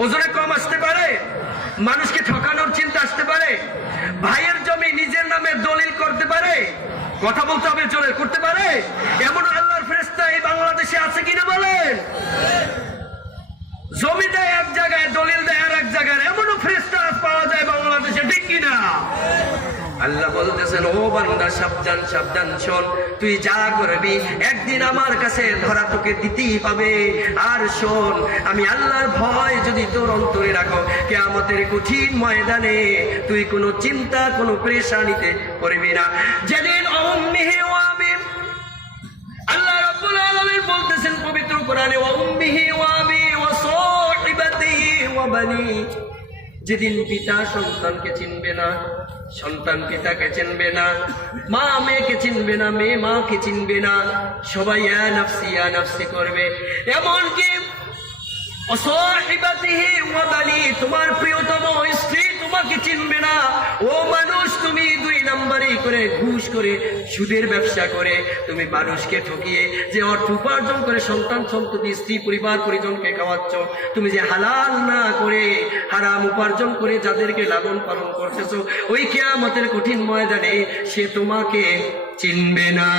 ওজনে কম আসতে পারে, মানুষকে ঠকানোর চিন্তা আসতে পারে, ভাইয়ের জমি নিজের নামে দলিল করতে পারে, কথা বলতে হবে জোরে, করতে পারে? এমন আল্লাহর ফেরেশতা এই বাংলাদেশে আছে কিনা বলেন? জমি দেয় এক জায়গায়, দলিল দেয় আর এক জায়গায়, এমনও ফেরেশতা পাওয়া যায় বাংলাদেশে, ঠিক কিনা? আল্লাহ বলতেছেন, ও বান্দা সাবধান সাবধান শোন, তুই যা করবি একদিন আমার কাছে ধরা তোকে দিতেই পাবে। আর শোন, আমি আল্লাহর ভয় যদি তোর অন্তরে রাখো, কিয়ামতের কঠিন ময়দানে তুই কোনো চিন্তা কোনো পেরেশানিতে পড়বি না। যেদিন উম্মিহি ওয়া আবি, আল্লাহ রাব্বুল আলামিন বলতেছেন পবিত্র কোরআনে, উম্মিহি ওয়া আবি ওয়া সাহিবাতিহি ওয়া বানি, যেদিন পিতা সন্তানকে চিনবে না, সন্তান পিতাকে চিনবে না, মা মেয়েকে চিনবে না, মেয়ে মাকে চিনবে না, সবাই ইয়া নাফসি করবে। এমনকি অসাহিবাতিহি ওয়া বানি, তোমার প্রিয়তম স্ত্রী তোমাকে চিনবে না। ও মানুষ, তুমি 2 নাম্বারি করে, ঘুষ করে, সুদের ব্যবসা করে, তুমি মানুষকে ঠকিয়ে যে অর্থ উপার্জন করে সন্তান সন্ততি স্ত্রী পরিবার পরিজনকে খাওয়াচ্ছ, তুমি যে হালাল না করে হারাম উপার্জন করে যাদেরকে লালন পালন করতেছো, ওই কিয়ামতের কঠিন ময়দানে সে তোমাকে চিনবে না।